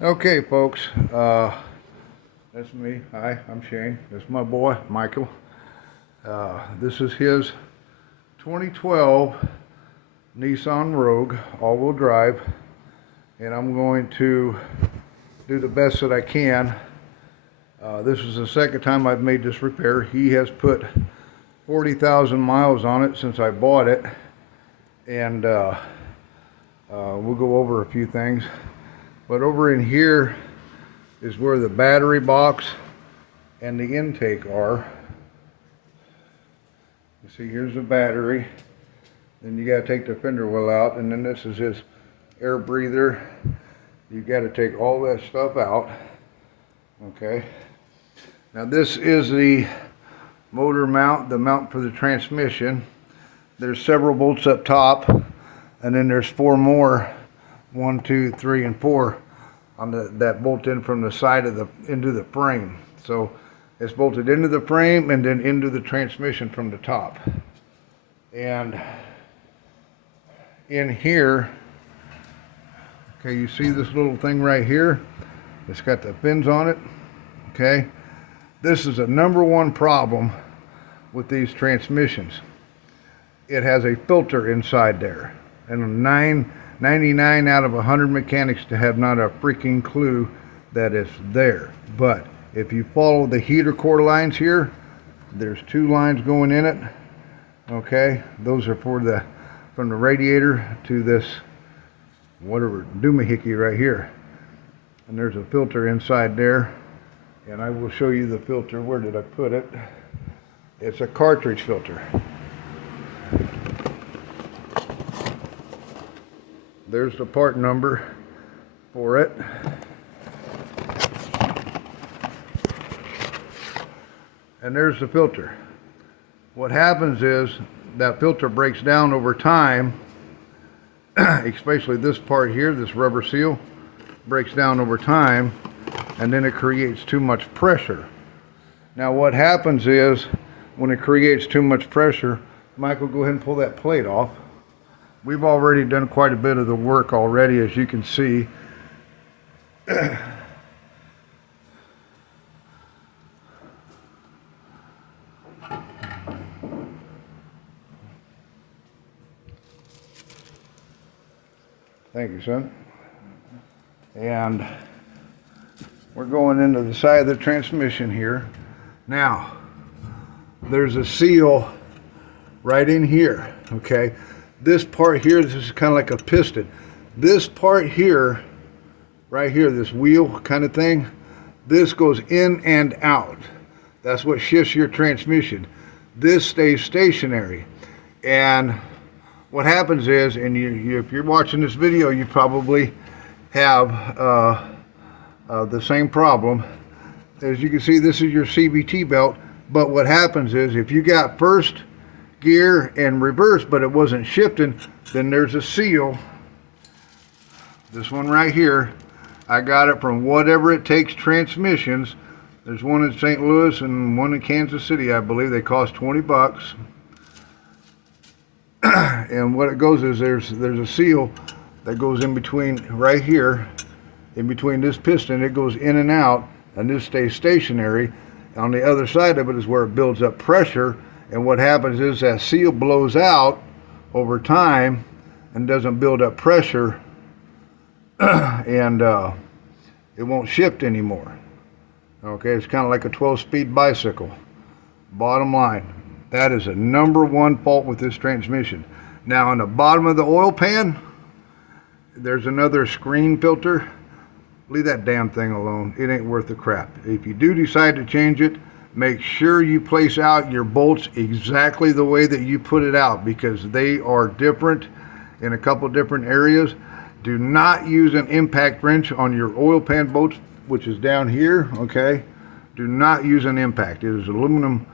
Okay, folks, that's me. Hi, I'm Shane. This is my boy, Michael. This is his 2012 Nissan Rogue all-wheel drive, and I'm going to do the best that I can. This is the second time I've made this repair. He has put 40,000 miles on it since I bought it, and we'll go over a few things. But over in here is where the battery box and the intake are. You see, here's the battery. Then you got to take the fender well out, and then this is his air breather. You got to take all that stuff out. Okay. Now this is the motor mount, the mount for the transmission. There's several bolts up top, and then there's four more. 1, 2, 3, and 4 on that bolt in from the side of into the frame. So it's bolted into the frame and then into the transmission from the top. And in here, okay, you see this little thing right here? It's got the fins on it. Okay, this is a #1 problem with these transmissions. It has a filter inside there, and 99 out of 100 mechanics to have not a freaking clue that it's there. But if you follow the heater core lines here, there's 2 lines going in it. Okay, those are for from the radiator to this whatever doohickey right here, and there's a filter inside there, and I will show you the filter. Where did I put it? It's a cartridge filter. There's the part number for it. And there's the filter. What happens is that filter breaks down over time, especially this part here, this rubber seal, breaks down over time, and then it creates too much pressure. Now what happens is, when it creates too much pressure, Michael, go ahead and pull that plate off. We've already done quite a bit of the work already, as you can see. Thank you, son. And we're going into the side of the transmission here. Now, there's a seal right in here, okay? This part here, this is kind of like a piston. This part here, right here, this wheel kind of thing, this goes in and out. That's what shifts your transmission. This stays stationary. And what happens is, and if you're watching this video, you probably have the same problem. As you can see, this is your CVT belt. But what happens is, if you got first gear and reverse, but it wasn't shifting, then there's a seal. This one right here, I got it from Whatever It Takes Transmissions. There's one in St. Louis and one in Kansas City, I believe. They cost 20 bucks. And what it goes is, there's a seal that goes in between right here, in between this piston. It goes in and out, and this stays stationary. On the other side of it is where it builds up pressure. And what happens is that seal blows out over time and doesn't build up pressure, and it won't shift anymore. Okay, it's kind of like a 12-speed bicycle. Bottom line, that is a #1 fault with this transmission. Now, on the bottom of the oil pan, there's another screen filter. Leave that damn thing alone. It ain't worth the crap. If you do decide to change it, make sure you place out your bolts exactly the way that you put it out, because they are different in a couple different areas. Do not use an impact wrench on your oil pan bolts, which is down here, okay? Do not use an impact. It is aluminum,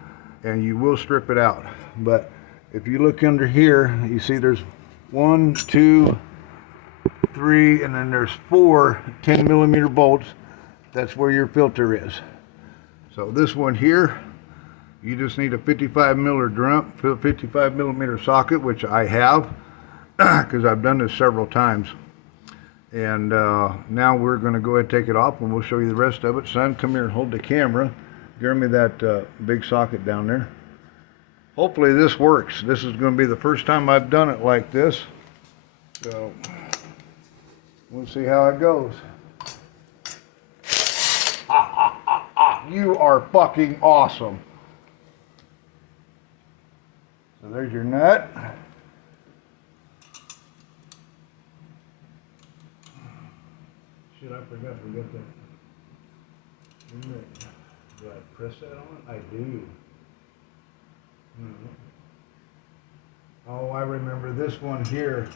and you will strip it out. But if you look under here, you see there's 1, 2, 3, and then there's 4 10mm bolts. That's where your filter is. So this one here, you just need a 55mm socket, which I have, because I've done this several times. And now we're going to go ahead and take it off, and we'll show you the rest of it. Son, come here and hold the camera. Give me that big socket down there. Hopefully this works. This is going to be the first time I've done it like this. So we'll see how it goes. You are fucking awesome. So there's your nut. Shit, I forgot we got that. Do I press that on? I do. Oh, I remember this one here.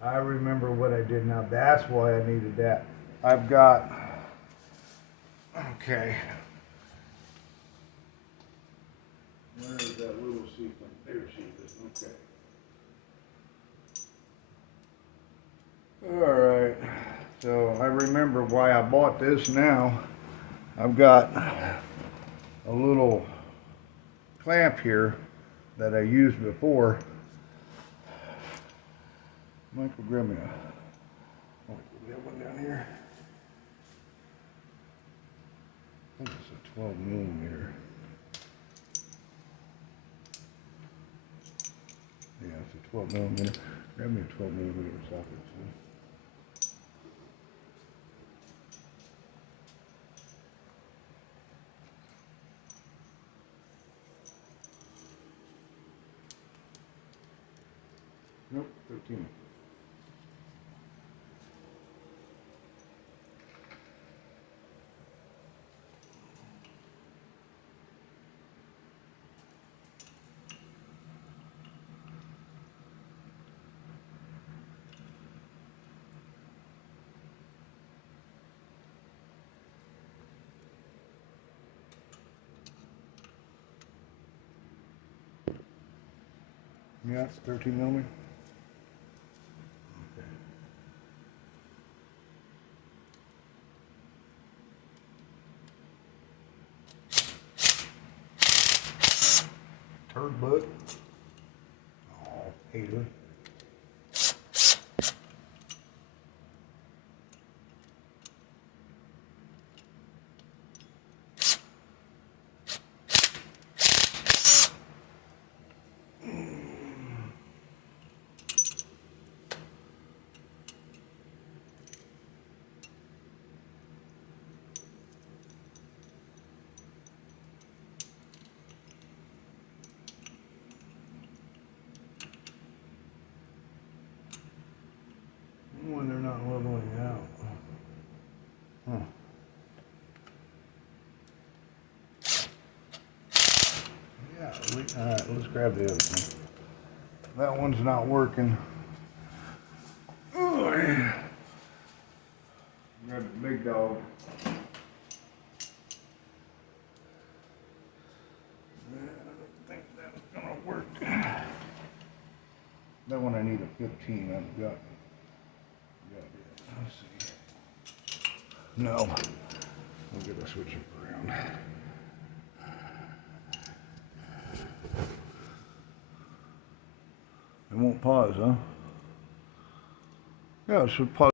I remember what I did now. That's why I needed that. I've got, okay. Where is that little sequence? There she is, okay. All right, so I remember why I bought this now. I've got a little clamp here that I used before. Michael, grab me a, we have one down here. I think it's a 12 millimeter. Yeah, it's a 12 millimeter. Grab me a 12 millimeter socket. Nope, 13. Yeah, 13 millimeter. Turd butt. Oh, hater. When they're not leveling out. Huh. Yeah, all right, let's grab the other one. That one's not working. Oh, yeah. Grab the big dog. I don't think that's gonna work. That one I need a 15. I've got it. Let's see. No. We'll get a switch it around. It won't pause, huh? Yeah, it should pause.